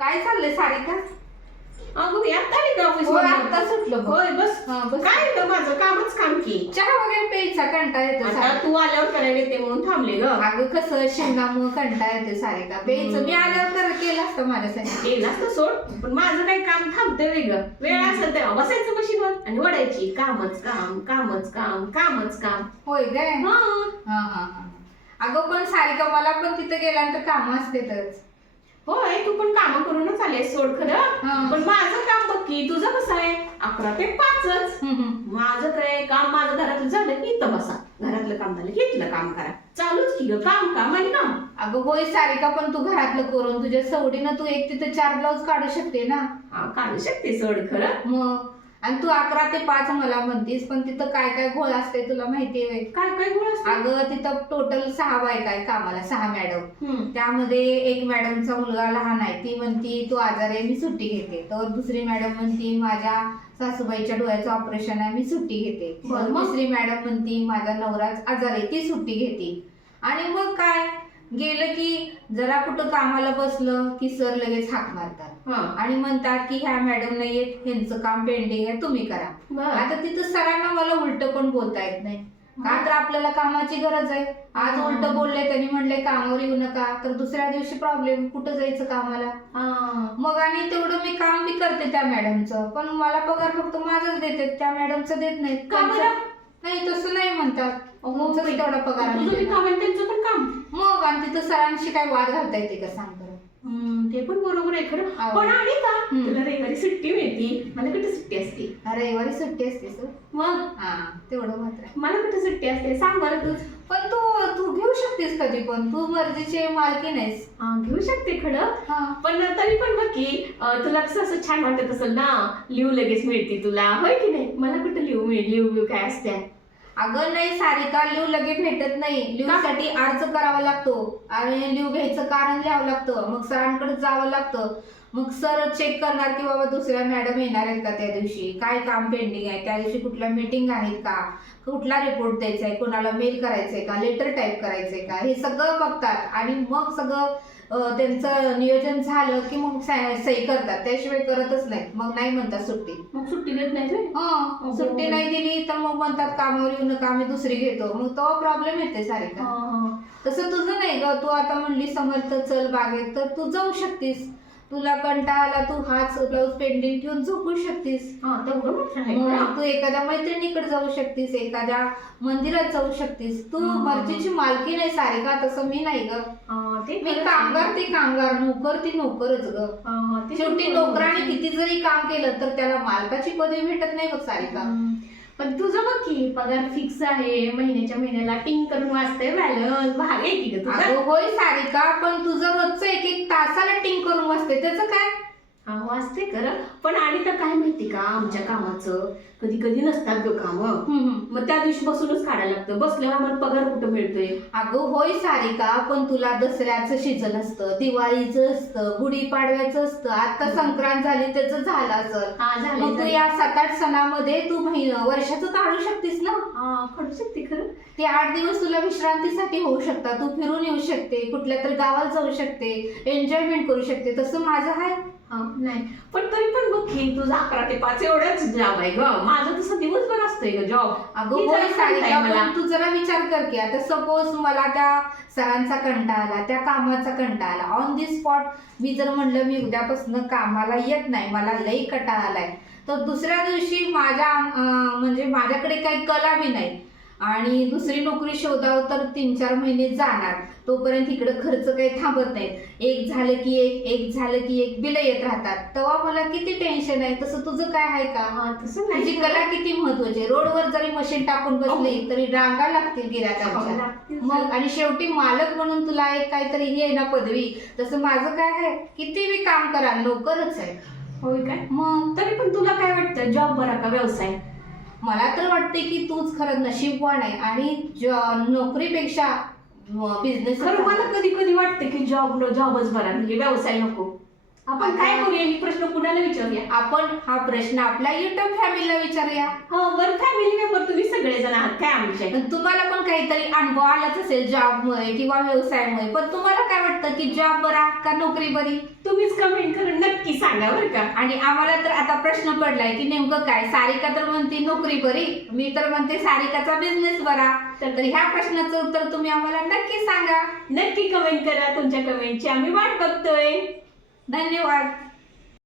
काय चाललंय सारिका अगं मी आता आली का होय, आत्ता सुटलं बघ. होय बस. हा, बस. काय ग माझं? कामच काम की. चहा वगैरे प्यायचा कंटाळा येतो आता सारिका. तू आल्यावर करायला येते म्हणून थांबले ग. अगं कसं शेंगामुळं कंटाळा येतो सारिका प्यायचं. मी आल्यावर तर केलं असतं माझ्यासाठी. केलास तर सोड. पण माझं काही काम थांबतंय वेगळं. वेळ असेल तेव्हा बसायचं मशीनवर आणि वडायची कामच काम कामच काम कामच काम. होय काय हा. हा हा हा. अगं पण सारिका मला पण तिथे गेल्यानंतर काम असतेच होय तू पण काम करूनच आलेस सोड. खरं. पण माझं काम बघ की तुझं कसं आहे? अकरा ते पाचच. माझं काय काम माझं घरातलं झालं की इथं बसा. घरातलं काम झालं की इथलं काम करा. चालूच की ग काम काम आणि काम. अगं होय सारिका पण तू घरातलं करून तुझ्या सवडीनं तू एक तिथे चार ब्लाऊज काढू शकते ना? हा, काढू शकते सोड खरं. मग? आणि तू अकरा ते पाच मला म्हणतीस पण तिथं काय काय घोळ असते तुला माहितीये व्हय? काय काय असतं? अगं तिथं टोटल सहा बायका आहे कामाला सहा मॅडम. त्यामध्ये एक मॅडमचा मुलगा लहान आहे ती म्हणती तू आजार आहे मी सुट्टी घेते तर दुसरी मॅडम म्हणती माझ्या सासूबाईच्या डोळ्याचं ऑपरेशन आहे मी सुट्टी घेते? तिसरी मॅडम म्हणती माझा नवराच आजार आहे ती सुट्टी घेते आणि मग काय गेलं की जरा कुठं कामाला बसलं की सर लगेच हाक मारतात. हा. आणि म्हणतात की ह्या मॅडम नाही येत ह्यांचं काम पेंडिंग आहे तुम्ही करा. आता तिथं सरांना मला उलट पण बोलता येत नाही. का तर आपल्याला कामाची गरज आहे. आज. उलट बोलले त्यांनी म्हणले कामावर येऊ नका. तर दुसऱ्या दिवशी प्रॉब्लेम कुठं जायचं कामाला? हा. मग आणि तेवढं मी काम बी करते त्या मॅडमचं पण मला पगार फक्त माझाच देते त्या मॅडमचं देत नाहीत का बरं? त्यांचं- नाही तसं नाही म्हणतात. तुमचंच बाई. तेवढा पगार आम्ही तुझं बी देणार. काम आहे त्यांचं पण काम. मग आणि तिथं सरांशी काय वाद घालता येते का सांग बरं. हम्म, ते पण बरोबर आहे खरं. अहो. पण आणि का? हम्म. तुला रविवारी सुट्टी मिळते. मला कुठे सुट्टी असते? रविवारी सुट्टी असते सर. मग? हा तेवढं मात्र. आहे. मला कुठे सुट्टी असते? सांग बरं तू. पण तू तू घेऊ शकतेस कधी पण. तू मर्जीचे मालकी नाहीस हा, घेऊ शकते खरं. हा. पण तरी पण बघ की अं, तुला कसं असं छान वाटत असेल ना लिव लगेच मिळते तुला. होय की नाही? मला कुठं लिव लिव लिव काय असते अगं नाही सारिका लिव लगेच भेटत नाही. लिवसाठी अर्ज करावा लागतो. आणि लिव घ्यायचं कारण लिहावं लागतं. मग सरांकडे जावं लागतं. मग सर चेक करणार की बाबा दुसऱ्या मॅडम येणार आहेत का त्या दिवशी? काय काम पेंडिंग आहे? त्या दिवशी कुठल्या मीटिंग आहेत का? कुठला रिपोर्ट द्यायचा आहे? कोणाला मेल करायचंय का? लेटर टाईप करायचंय का? हे सगळं बघतात. आणि मग सगळं त्यांचं नियोजन झालं की मग सही करतात. त्याशिवाय करतच नाहीत. मग नाही म्हणतात सुट्टी. मग सुट्टी देत नाही हं, सुट्टी नाही दिली तर मग म्हणतात कामावर येऊ नका आम्ही दुसरी घेतो. मग तो प्रॉब्लेम येते सारिका. तसं तुझं नाही ग. तू आता म्हणली समर्थ चल बागेत. तर तू जाऊ शकतीस. तुला कंटाळा आला तू हाच ब्लाऊज पेंडिंग ठेवून झोपू शकतीस. तू एखाद्या मैत्रिणीकडे जाऊ शकतीस. एखाद्या मंदिरात जाऊ शकतीस. तू. मर्जीची मालकी नाही सारिका. तसं मी नाही ग. ते मी. कामगार ते कामगार नोकर ती नोकरच ग. शेवटी नोकराने किती जरी काम केलं तर त्याला मालकाची पदवी भेटत नाही बघ सारिका. पण तुझं बघ की पगार फिक्स आहे महिन्याच्या महिन्याला टिंग करून वाचते बॅलन्स भारी आहे की ग तुझं. अगं होय सारिका पण तुझं रोजचं एक एक तासाला टिंग करून बसते त्याचं काय? हा वाचते खरं. पण आणि का काय माहिती का आमच्या कामाचं? कधी कधी नसतात ग काम. मग त्या दिवशी बसूनच काढायला लागतं. बसल्यावर आम्हाला पगार कुठं मिळतोय? अगं होय सारिका पण तुला दसऱ्याचं सीझन असतं दिवाळीचं असतं गुढीपाडव्याचं असतं. आता संक्रांत झाली त्याचं झालं असं हा मग तू या सात आठ सणामध्ये तू महिना वर्षाचं काढू शकतेस ना? हा करू शकते खरं. ते आठ दिवस तुला विश्रांतीसाठी होऊ शकतात. तू फिरून येऊ शकते कुठल्या तरी गावात जाऊ शकते एन्जॉयमेंट करू शकते. तसं माझं आहे हा नाही. पण तरी पण बघ की तुझा अकरा ते पाच एवढाच जॉब आहे ग. माझं तसं दिवसभर असतंय ग जॉब अगं सारिका मला. पण तू जरा विचार कर की आता सपोज मला त्या सरांचा कंटाळा आला त्या कामाचा कंटाळा आला. ऑन दी स्पॉट मी जर म्हणलं मी उद्यापासून कामाला येत नाही मला लई कंटाळा आलाय. तर दुसऱ्या दिवशी माझ्या अं, म्हणजे माझ्याकडे काही कला बी नाही. आणि दुसरी नोकरी शोधावं तर तीन चार महिने जाणार. तोपर्यंत इकडं खर्च काही थांबत नाहीत एक झालं की एक एक झालं की एक बिलं येत राहतात. तेव्हा मला किती टेन्शन आहे? तसं तुझं काय आहे का? हा तसं तुझी कला किती महत्वाची आहे? रोडवर जरी मशीन टाकून बसली तरी रांगा लागतील गिराकांच्या. लागतील. मग आणि शेवटी मालक म्हणून तुला एक काहीतरी हे आहे ना पदवी. तसं माझं काय आहे? किती बी काम करा नोकरच आहे. होय काय? मग? तरी पण तुला काय वाटतं? जॉब बरा का व्यवसाय? मला तर वाटते की तूच खरं नशीबवान आहे आणि ज- नोकरीपेक्षा बिझनेस खरं मला कधी कधी वाटतं की जॉब जॉबच बरा म्हणजे व्यवसाय नको. आपण काय करूया? ही प्रश्न कुणाला विचारूया? आपण हा प्रश्न आपल्या युट्यूब फॅमिलीला विचारूया. हा वर फॅमिली मेंबर तुम्ही सगळेजण आहात काय आमचे पण तुम्हाला पण काहीतरी अनुभव आलाच असेल जॉबमुळे किंवा व्यवसायामुळे. पण तुम्हाला काय वाटतं की जॉब बरा का नोकरी बरी? तुम्हीच कमेंट करून नक्की सांगा बरं का. आणि आम्हाला तर आता प्रश्न पडलाय की नेमकं काय? सारिका तर म्हणते नोकरी बरी मी तर म्हणते सारिकाचा बिझनेस बरा. तर तर ह्या प्रश्नाचं उत्तर तुम्ही आम्हाला नक्की सांगा. नक्की कमेंट करा तुमच्या कमेंटची आम्ही वाट बघतोय. धन्यवाद.